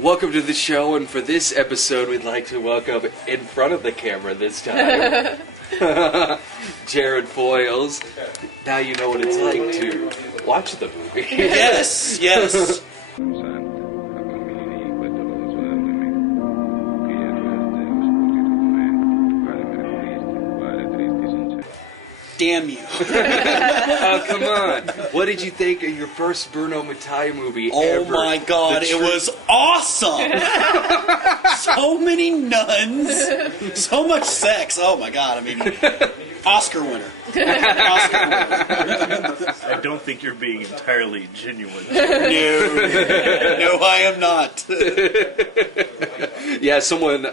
Welcome to the show, and for this episode, we'd like to welcome in front of the camera this time, Jared Foyles. Now you know what it's like to watch the movie. Yes, yes. Damn you. Oh, come on. What did you think of your first Bruno Mattei movie ever? Oh my god, it was awesome! So many nuns, so much sex. Oh my god, I mean, Oscar winner. Oscar winner. I don't think you're being entirely genuine. No, I am not. Yeah, someone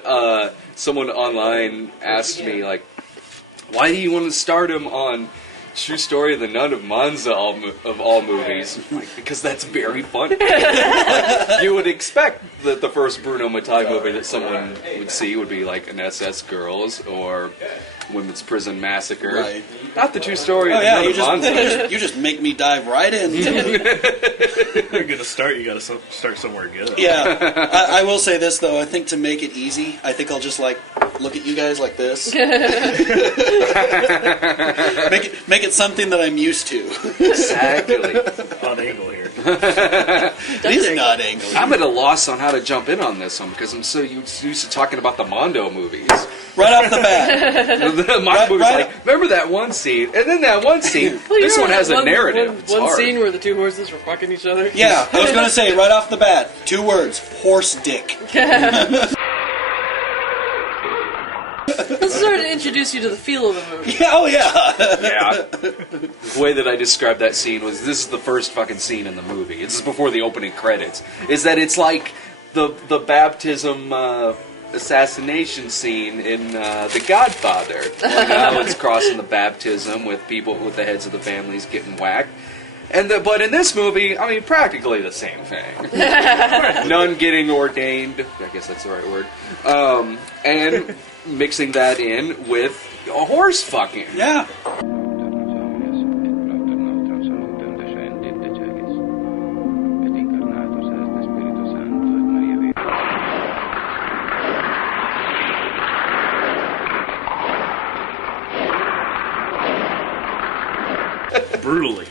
online asked me, like, why do you want to start him on True Story of the Nun of Monza of all movies? Like, because that's very funny. Like, you would expect that the first Bruno Mattei movie that someone would see would be like an SS Girls or Women's Prison Massacre. Right. Not the True Story of the Nun of Monza. You just make me dive right in. If you're going to start, you got to start somewhere good. Yeah, I will say this though. I think to make it easy, I think I'll just like look at you guys like this. Make it something that I'm used to. Exactly. On angle here. He's not angry. I'm at a loss on how to jump in on this one because I'm so used to talking about the Mondo movies. Right off the bat. The Mondo movies, like, remember that one scene, and then that one scene. Well, this one has a narrative. It's one hard. scene where the two horses were fucking each other. Yeah, I was going to say right off the bat, 2 words, horse dick. This is sort of to introduce you to the feel of the movie. Yeah, oh yeah. Yeah. The way that I described that scene was, this is the first fucking scene in the movie. This is before the opening credits. Is that it's like the baptism assassination scene in The Godfather. You know, it's crossing the baptism with people with the heads of the families getting whacked. But in this movie, I mean, practically the same thing. Nun getting ordained, I guess that's the right word, and mixing that in with a horse fucking. Yeah. Brutally.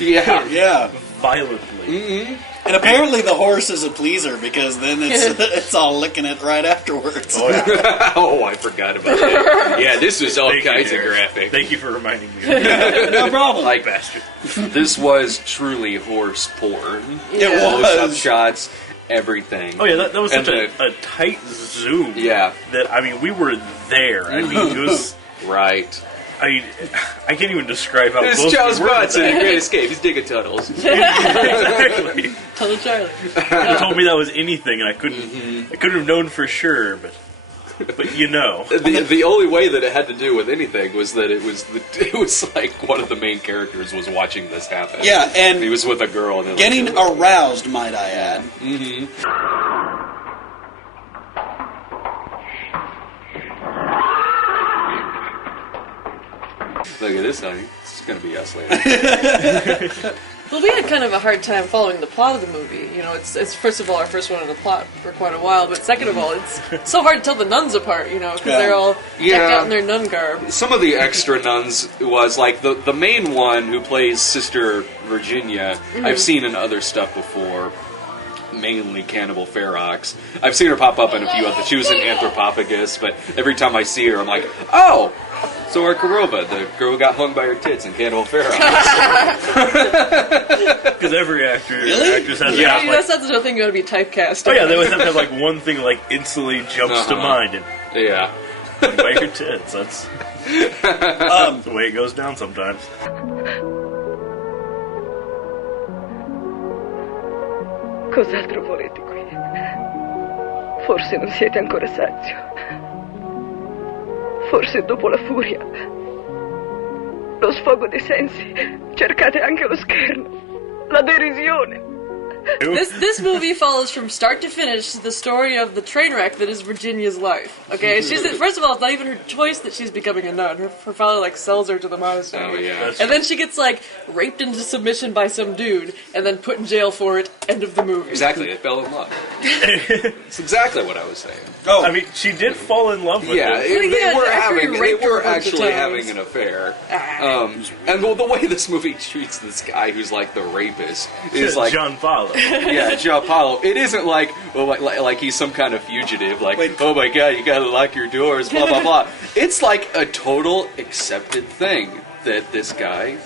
Yeah. Yeah. Violently. Mm-hmm. And apparently the horse is a pleaser because then it's all licking it right afterwards. Oh, yeah. Oh, I forgot about that. Yeah, this was all kinds of graphic. Thank you for reminding me. No problem. Like, Bastard. this was truly horse porn. It Close-up was. shots, everything. Oh, yeah, that was And such a tight zoom. Yeah. That, I mean, we were there. I mean, it was... Right. I can't even describe how This close is Charles we were. Bronson in Great Escape. He's digging tunnels. Exactly. Tunnel Charlie. You told me that was anything, and I couldn't have known for sure, but you know. The only way that it had to do with anything was that it was like one of the main characters was watching this happen. Yeah, and he was with a girl. And getting aroused, might I add. Mm-hmm. Look at this, honey. It's going to be us later. Well, we had kind of a hard time following the plot of the movie. You know, it's first of all our first one in the plot for quite a while, but second of all, it's so hard to tell the nuns apart. You know, because they're all decked out in their nun garb. Some of the extra nuns was like the main one who plays Sister Virginia. I've seen in other stuff before. Mainly Cannibal Ferox. I've seen her pop up in a few other. She was in Anthropophagus, but every time I see her, I'm like, oh, Zora Kurova, the girl who got hung by her tits in Cannibal Ferox. Because every actress has Yeah, to have, that's not the thing you want to be typecast. oh yeah, they always have to have like one thing like instantly jumps to mind, and Yeah. hung by your tits. That's the way it goes down sometimes. Cos'altro volete qui? Forse non siete ancora sazio. Forse dopo la furia, lo sfogo dei sensi, cercate anche lo scherno, la derisione. This movie follows from start to finish the story of the train wreck that is Virginia's life. Okay, first of all, it's not even her choice that she's becoming a nun. Her father like sells her to the monastery. Oh yeah. And then she gets like raped into submission by some dude, and then put in jail for it. End of the movie. Exactly, they fell in love. It's exactly what I was saying. Oh, I mean, she did fall in love with Yeah, him. they after he were raped her a bunch of actually times. having an affair. And the way this movie treats this guy who's like the rapist is like Gianpaolo. yeah, Gianpaolo. It isn't like like he's some kind of fugitive. Like, Wait. oh my god, you gotta lock your doors, blah blah blah. It's like a total accepted thing that this guy.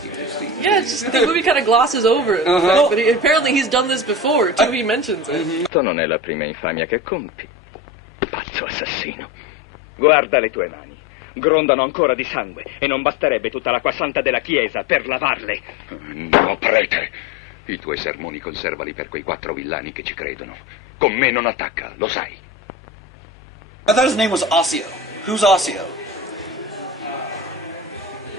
Yeah, it's just the movie kind of glosses over it. But apparently he's done this before, too. He mentions it. Questo non è la prima infamia che compi, pazzo assassino. Guarda le tue mani. Grondano ancora di sangue e non basterebbe tutta l'acqua santa della chiesa per lavarle. No, prete. I tuoi sermoni conservali per quei 4 villani che ci credono. Con me non attacca, lo sai. I thought his name was Osseo. Who's Osseo?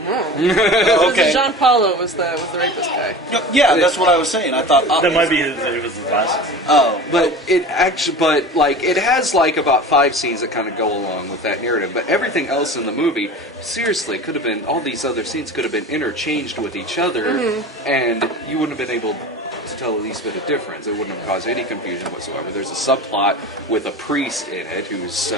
Okay. Gianpaolo was the rapist guy. Yeah, that's what I was saying. I thought That might be it was his last. Oh, But it has like about 5 scenes that kind of go along with that narrative. But everything else in the movie, seriously, could have been, all these other scenes could have been interchanged with each other, and you wouldn't have been able to tell the least bit of difference. It wouldn't have caused any confusion whatsoever. There's a subplot with a priest in it who's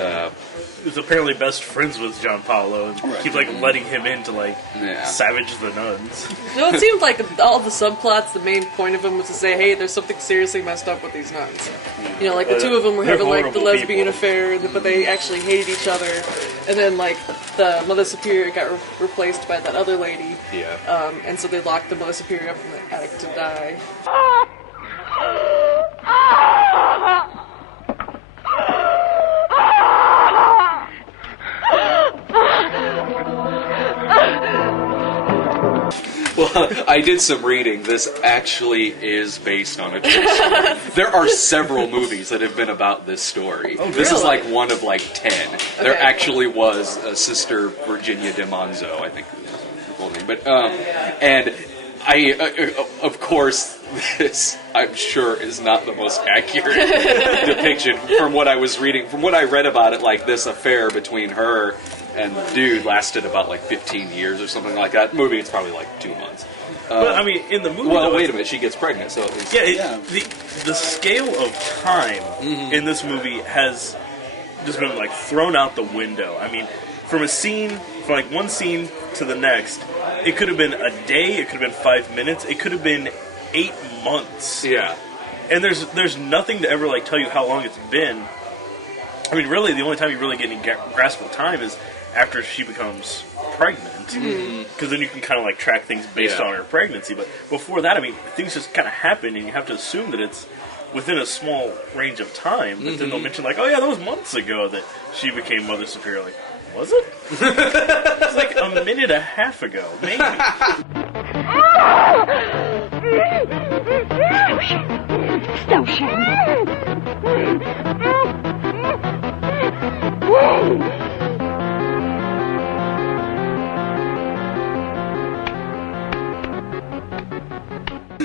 Who's apparently best friends with Gianpaolo and keeps like letting him in to like savage the nuns. No, it seemed like all the subplots, the main point of them was to say, hey, there's something seriously messed up with these nuns. You know, like the two of them were They're having like the horrible lesbian people. affair, but they actually hated each other. And then like the Mother Superior got replaced by that other lady. yeah. And so they locked the Mother Superior up in the attic to die. Well, I did some reading. This actually is based on a true story. There are several movies that have been about this story. This is really? like one of like 10. There actually was a Sister Virginia de Monzo, I think was her full name. But and I, of course, this I'm sure is not the most accurate depiction from what I was reading. From what I read about it, like this affair between her and the dude lasted about like 15 years or something like that. Movie, it's probably like 2 months. But I mean, in the movie, Well, though, wait a minute, she gets pregnant, so at least... Yeah, the scale of time in this movie has just been like thrown out the window. I mean, from like one scene to the next, it could have been a day, it could have been 5 minutes, it could have been 8 months. Yeah. And there's nothing to ever like tell you how long it's been. I mean, really, the only time you really get any grasp of time is after she becomes pregnant, because then you can kind of like track things based on her pregnancy. But before that, I mean, things just kind of happen, and you have to assume that it's within a small range of time. But then they'll mention like, oh yeah, that was months ago that she became Mother Superior. Like, was it? It's like a minute and a half ago, maybe. Sta uscendo.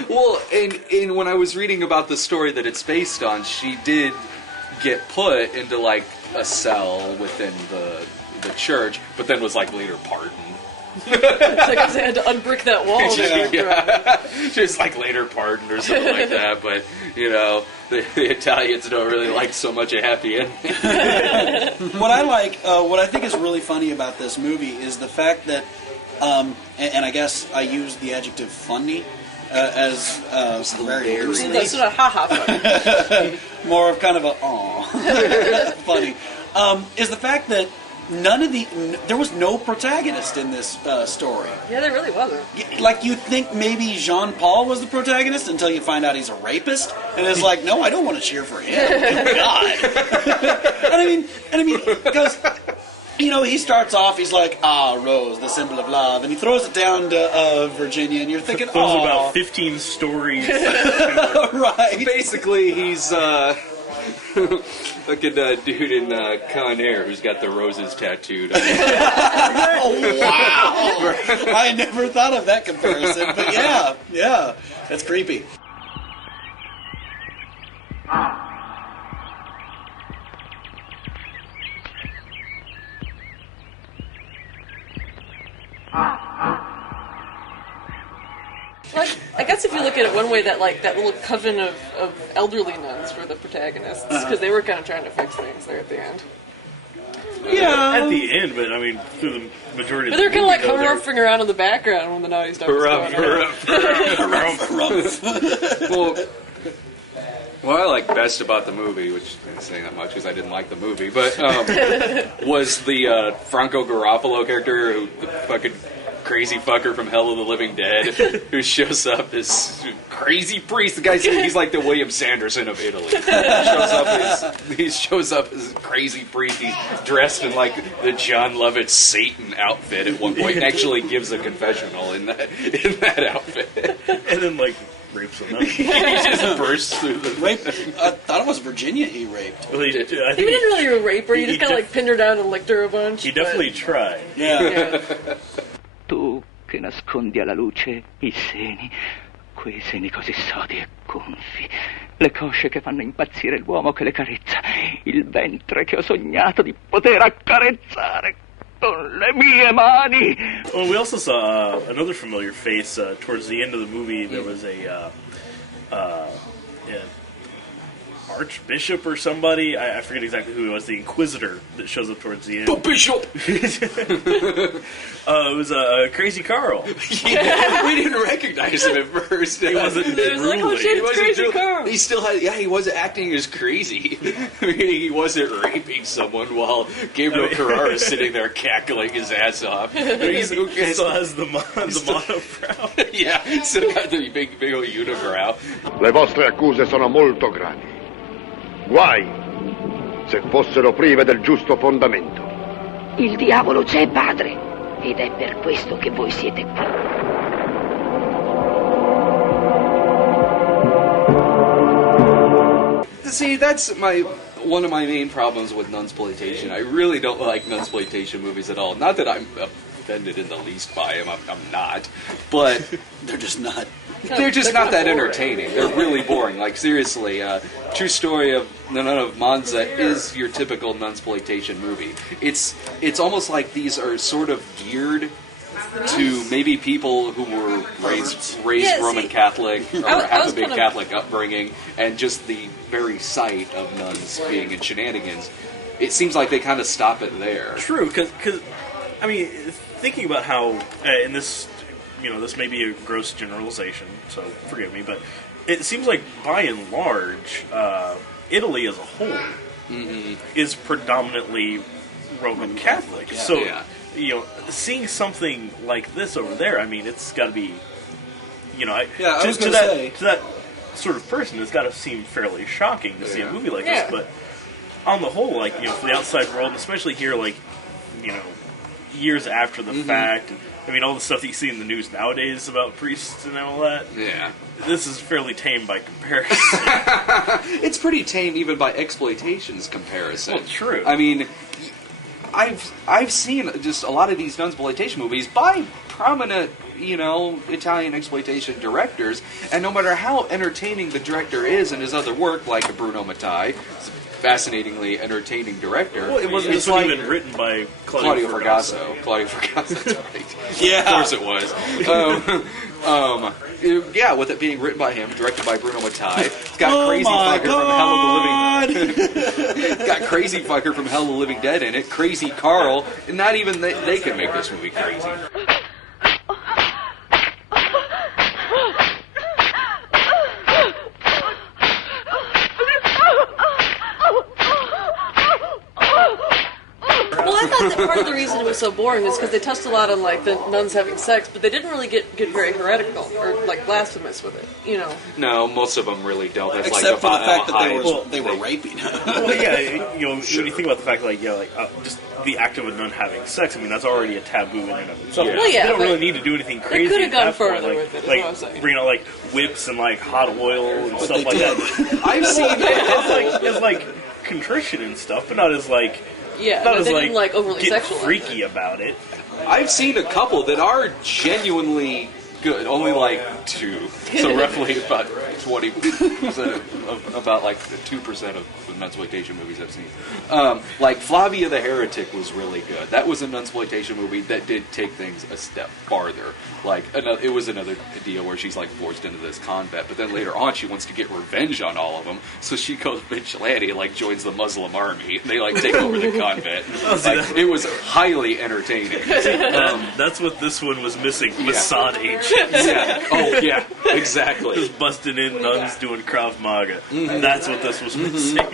Well, and when I was reading about the story that it's based on, she did get put into like a cell within the church, but then was like later pardoned. It's like they had to unbrick that wall. She was like later pardoned or something like that, but you know, the Italians don't really like so much a happy ending. what I think is really funny about this movie is the fact that, and I guess I use the adjective funny as very That's loosely. sort of ha-ha fun. More of kind of a aw funny, is the fact that there was no protagonist in this story. Yeah, there really wasn't. Like, you think maybe Jean-Paul was the protagonist until you find out he's a rapist, and it's like, no, I don't want to cheer for him. Good God. and I mean, because, you know, he starts off, he's like, Rose, the symbol of love, and he throws it down to Virginia, and you're thinking, Those are about 15 stories. right. Basically, he's like a dude in Con Air who's got the roses tattooed. Oh, wow. I never thought of that comparison, but yeah, that's creepy. if you look at it one way, that like that little coven of elderly nuns were the protagonists because they were kind of trying to fix things there at the end. Yeah, at the end, but I mean, through the majority. But of they're the kind of like movie, harumping around in the background when the naughty stuff is going on. What I like best about the movie, which isn't saying that much because I didn't like the movie, but was the Franco Garofalo character, who the fucking crazy fucker from Hell of the Living Dead, who shows up as crazy priest. The guy's he's like the William Sanderson of Italy. He shows up as a crazy priest. He's dressed in like the John Lovitz Satan outfit at one point, and actually gives a confessional in that outfit, and then like rapes him. He just bursts through the rape. I thought it was Virginia he raped. Well, He didn't really rape her. He just kind of like pinned her down and licked her a bunch. He definitely tried. Yeah. Tu che nascondi alla luce i seni, quei seni così sodi e gonfi, le cosce che fanno impazzire l'uomo che le carezza, il ventre che ho sognato di poter accarezzare con le mie mani. Well, we also saw another familiar face towards the end of the movie. There was a archbishop or somebody. I forget exactly who it was. The Inquisitor that shows up towards the end. The bishop. It was Crazy Carl. Yeah, we didn't recognize him at first. He wasn't like, oh shit, it's Crazy Carl. He still had. Yeah, he wasn't acting as crazy. Meaning he wasn't raping someone while Gabriel Carrara is sitting there cackling his ass off. He still has the monobrow. Yeah, still got the big old unibrow. Le vostre accuse sono molto gravi. Guai se fossero prive del giusto fondamento. Il diavolo c'è, padre, ed è per questo che voi siete qui. See, that's one of my main problems with nunsploitation. I really don't like nunsploitation movies at all. Not that I'm offended in the least by them. I'm not. But they're just not. They're just not that entertaining. They're really boring. Like, seriously, True Story of the Nun of Monza is your typical nunsploitation movie. It's almost like these are sort of geared to maybe people who were raised Roman Catholic or have a big Catholic upbringing, and just the very sight of nuns being in shenanigans. It seems like they kind of stop it there. True, because I mean, thinking about how in this. You know, this may be a gross generalization, so forgive me, but it seems like, by and large, Italy as a whole is predominantly Roman Catholic. Yeah. So, you know, seeing something like this over there, I mean, it's got to be, you know, to that sort of person, it's got to seem fairly shocking to see a movie like this. But on the whole, like, you know, for the outside world, and especially here, like, you know, years after the fact. I mean, all the stuff that you see in the news nowadays about priests and all that. Yeah. This is fairly tame by comparison. It's pretty tame even by exploitation's comparison. Well, true. I mean, I've seen just a lot of these nunsploitation movies by prominent, you know, Italian exploitation directors, and no matter how entertaining the director is in his other work, like a Bruno Mattei, fascinatingly entertaining director. Well, it wasn't just like, even written by Claudio Fragasso. Claudio Fragasso, that's right. Yeah. Of course it was. Yeah, with it being written by him, directed by Bruno Mattei. It's got Crazy Fucker from Hell of the Living got Crazy Fucker from Hell of the Living Dead in it, Crazy Carl, and not even they can make this movie crazy. Part of the reason it was so boring is because they touched a lot on like the nuns having sex, but they didn't really get very heretical or like blasphemous with it, you know. No, most of them really don't. That's except like for the fact that they were raping. Well, yeah, you know, when you think about the fact, like, just the act of a nun having sex, I mean, that's already a taboo in and of itself. Yeah. Well, yeah, they don't really need to do anything crazy. They could have gone at that point. further with it, is like, what I'm saying. bring out like whips and like hot oil and stuff like that. I've seen It's like contrition and stuff, but not as like. Yeah, not but as they like didn't like overly get sexualize freaky it. about it. I've seen a couple that are genuinely good. Only like 2. So roughly about 20%, about like 2% of the nunsploitation movies I've seen. Like Flavia the Heretic was really good. That was a nunsploitation movie that did take things a step farther. Like it was another deal where she's like forced into this convent, but then later on she wants to get revenge on all of them, so she goes vigilante and like joins the Muslim army. They like take over the convent. Like, it was highly entertaining. That's what this one was missing. Mossad agents. Yeah. Oh yeah, exactly. Just busting in nuns doing Krav Maga. That's what this was missing.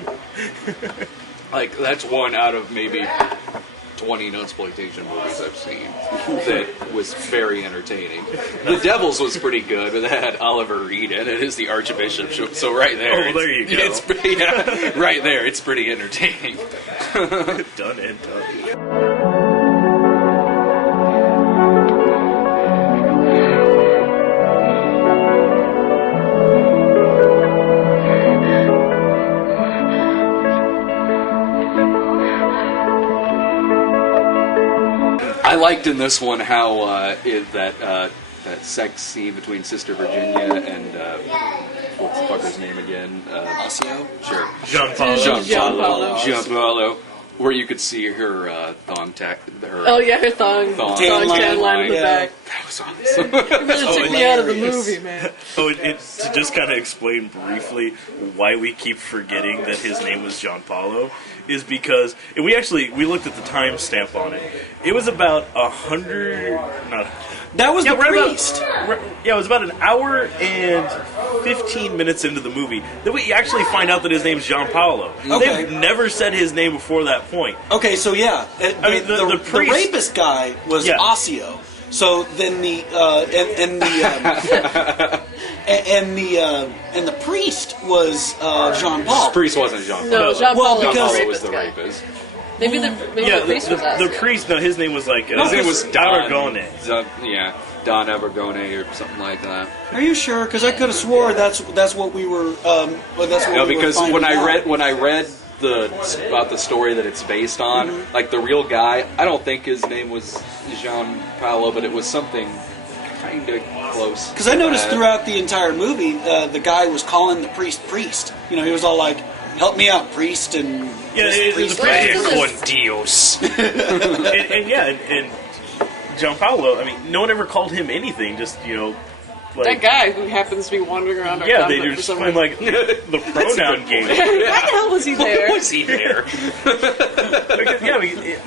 Like that's one out of maybe 20 nunsploitation movies I've seen that was very entertaining. The Devils was pretty good, but that had Oliver Reed in it as the Archbishop. So right there, there you go. It's right there. It's pretty entertaining. Done and done. I liked in this one how that sex scene between Sister Virginia and what's the fucker's name again? Osseo? Sure. Gianpaolo. Where you could see her thong tack. Her Her thong tan line in the back. That was awesome. It really took me out of the movie, man. To just kind of explain briefly why we keep forgetting that his name was Gianpaolo is because and we looked at the timestamp on it. It was about 100. That was the priest. It was about an hour and 15 minutes into the movie that we actually find out that his name's Gianpaolo. Okay. They've never said his name before that point. Okay, so yeah, the priest, the rapist guy was Osseo. So then the priest was Jean Paul. The priest wasn't Jean Paul. No, Jean Paul was the rapist. Maybe the priest was the priest. No, his name was like his name was Don Aragone. Don Evergone or something like that. Are you sure? Because I could have swore that's what we were. Because when I read about the story that it's based on, like the real guy, I don't think his name was Jean Paolo, but it was something kind of close. Because I noticed throughout the entire movie, the guy was calling the priest. You know, he was all like, "Help me out, priest," and it's con Dios. and Gianpaolo, I mean, no one ever called him anything. Just like, that guy who happens to be wandering around our they convent just for some find like the pronoun game. Why the hell was he there? Was he there? Because,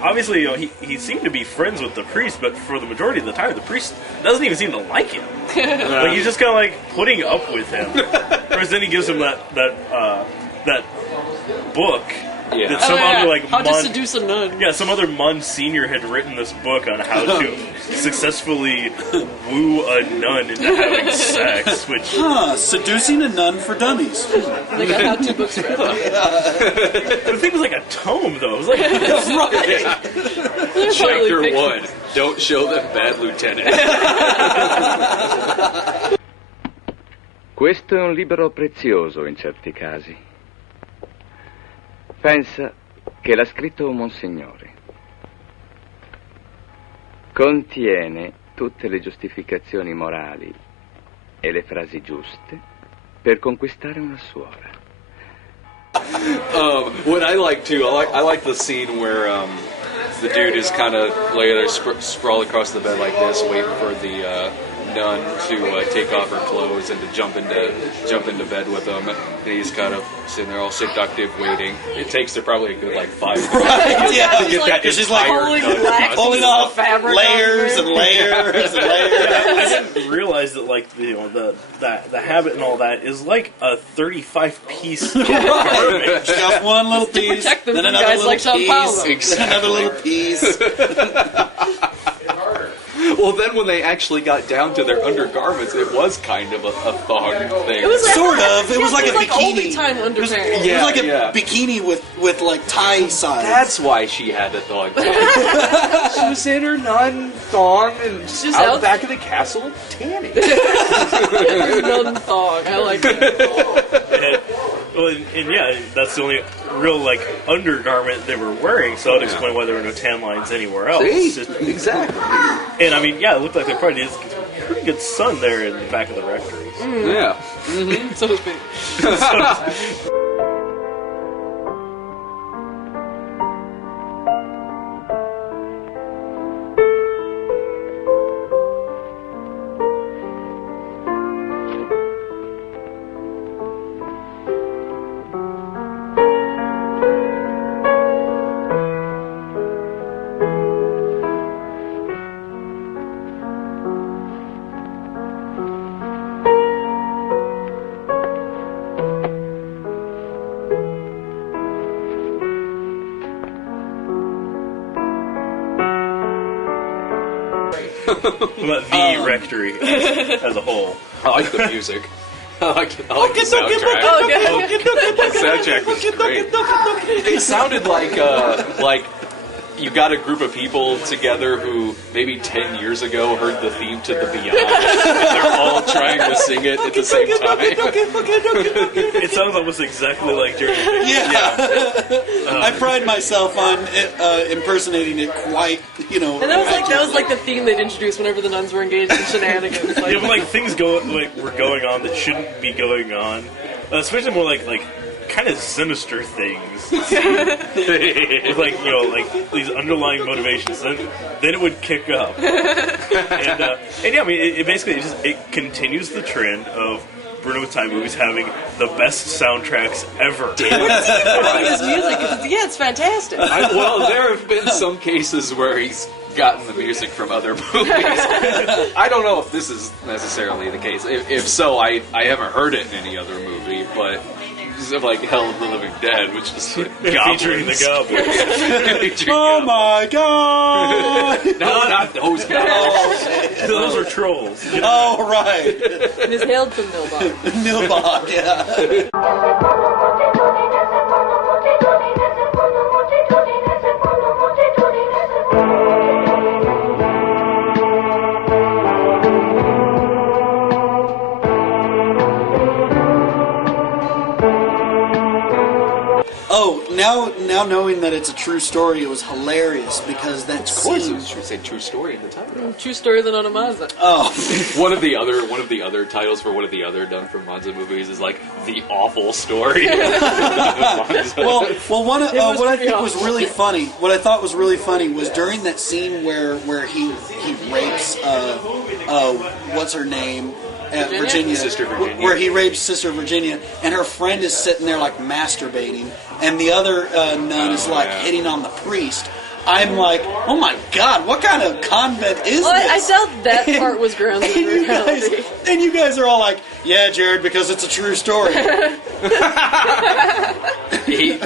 obviously, he seemed to be friends with the priest, but for the majority of the time, the priest doesn't even seem to like him. Like he's just kind of like putting up with him. Whereas then he gives him that book. Yeah. That some other like How to Seduce a Nun. Yeah, some other Monsignor had written this book on how to successfully woo a nun into having sex, which seducing a nun for dummies. They got how-to books for everything. The thing was like a tome, though. It was like Chapter 1: Don't show them Bad Lieutenant. Questo è un libro prezioso in certi casi. Pensa che l'ha scritto un monsignore. Contiene tutte le giustificazioni morali e le frasi giuste per conquistare una suora. What I like too, I like the scene where the dude is kind of laying there, sprawl across the bed like this, waiting for the nun to take off her clothes and to jump into bed with him, and he's kind of sitting there all seductive, waiting. It takes her probably a good 5 minutes to get that she's like pulling off fabric layers and layers and layers. I didn't realize that the habit and all that is like a 35-piece garbage. Just one little piece, protect them then from another guys little like Jean Paolo. piece, another little piece. Well, then when they actually got down to their undergarments, it was kind of a thong thing. It was Sort of. It was like a bikini. Oldie time underwear. It was like a bikini with like tie sides. That's why she had the thong. She was in her nun thong and just out the back of the castle tanning. Nun thong. I like that. And that's the only real undergarment they were wearing, so I'd explain why there were no tan lines anywhere else. Exactly. And I mean, it looked like they probably did pretty good sun there in the back of the rectory. Yeah. So to speak. About the rectory as a whole. I like the music. I like the soundtrack. The soundtrack was great. It sounded like you got a group of people together who maybe 10 years ago heard the theme to The Beyond, and they're all trying to sing it at the same time. It sounds almost exactly like Journey. I pride myself on impersonating it quite, And that was like the theme they'd introduce whenever the nuns were engaged in shenanigans. Yeah, but like things were going on that shouldn't be going on, especially more like kind of sinister things with like these underlying motivations. Then it would kick up, and yeah, I mean it basically it continues the trend of Bruno Mattei movies having the best soundtracks ever. His music, it's fantastic. Well, there have been some cases where he's gotten the music from other movies. I don't know if this is necessarily the case. If so, I haven't heard it in any other movie, but like Hell of the Living Dead, which is featuring the goblins. Oh my god! No, not those guys. Those are trolls. Oh, right. And is hailed from Nilbog. Nilbog, yeah. Oh, now knowing that it's a true story, it was hilarious because that Of course, it should say true story in the title. True story of the Nona Monza. Oh, One of the other titles for one of the other done from Monza movies is like The Awful Story. well, what I think was awful. really funny, what I thought was really funny was during that scene where he rapes what's her name. Virginia, Sister Virginia. where he rapes Sister Virginia, and her friend is sitting there like masturbating, and the other nun is like hitting on the priest. I'm like, oh my god, what kind of convent is Well, I this? felt that part was grounded in reality. And you guys are all like, yeah, Jared, because it's a true story. He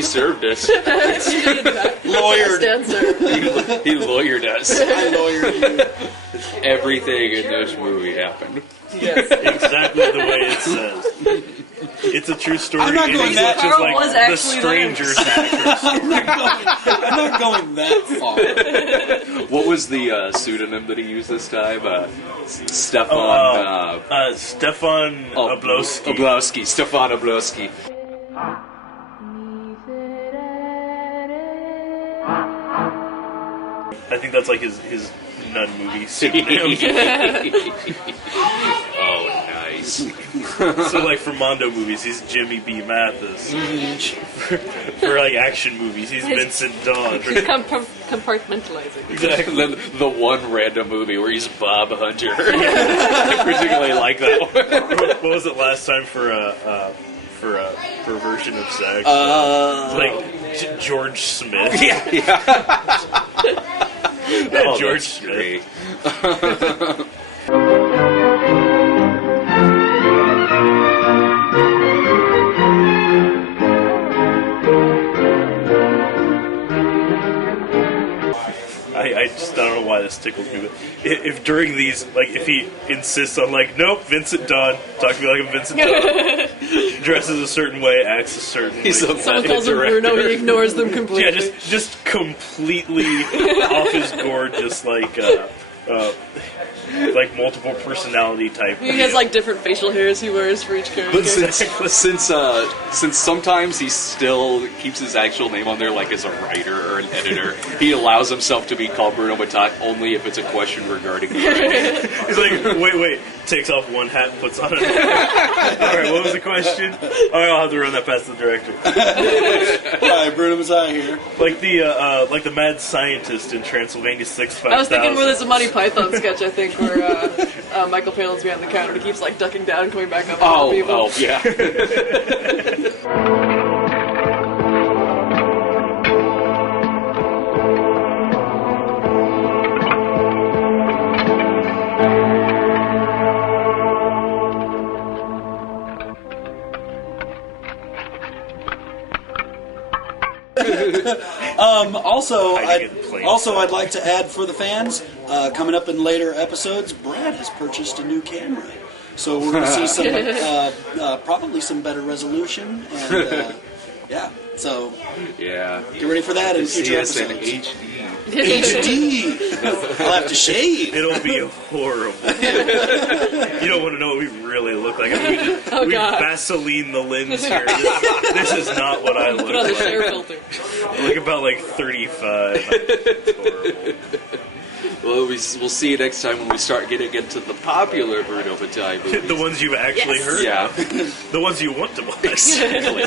served us. Lawyered. He lawyered us. I lawyered you. Everything in this movie happened. Yes. Exactly the way it says. It's a true story. I'm not going It's that- just Carl was the actually Stranger's actress. I'm not going that far. What was the pseudonym that he used this time? Stefan. Stefan Oblowski. Oblowski. Stefan Oblowski. I think that's like his nun movie pseudonym. Oh, nice. So like for Mondo movies, he's Jimmy B. Mathis. For like action movies, he's Vincent Dawn. Compartmentalizing. Exactly. Then the one random movie where he's Bob Hunter. I particularly like that one. What was it last time for a perversion of sex? Like George Smith. Yeah. Oh, George that's Smith. great. I just don't know why this tickles me, but if during these, like, if he insists on, like, nope, Vincent Dawn, talk to me like I'm Vincent Dawn, dresses a certain way, acts a certain way. Someone calls him Bruno, he ignores them completely. Yeah, just completely off his gourd, just like like multiple personality type. He has like different facial hairs he wears for each character. But since sometimes he still keeps his actual name on there, like as a writer or an editor, he allows himself to be called Bruno Mattei only if it's a question regarding the writing. He's like, wait, takes off one hat and puts on another. Alright, what was the question? Alright, I'll have to run that past the director. Hi, Bruno Mattei here. Like the mad scientist in Transylvania 65000. I was thinking more there's a Monty Python sketch, I think, where Michael Palin's behind the counter and he keeps like ducking down and coming back up. Oh, yeah. Also, I'd like to add for the fans, coming up in later episodes, Brad has purchased a new camera. So we're going to see some, probably some better resolution, and yeah. So yeah, get ready for that in future episodes. HD. HD. I'll have to shave. It'll be horrible. You don't want to know what we really look like. I mean, we Vaseline the lens here. This is not what I look Put on the like. share filter. I look about like 35. It's horrible. Well, we'll see you next time when we start getting into the popular Bruno Mattei movies. The ones you've actually heard? Yeah. The ones you want to watch. Exactly.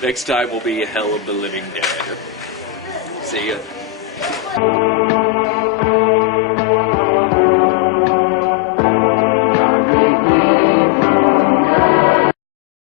Next time will be Hell of the Living Dead. See ya.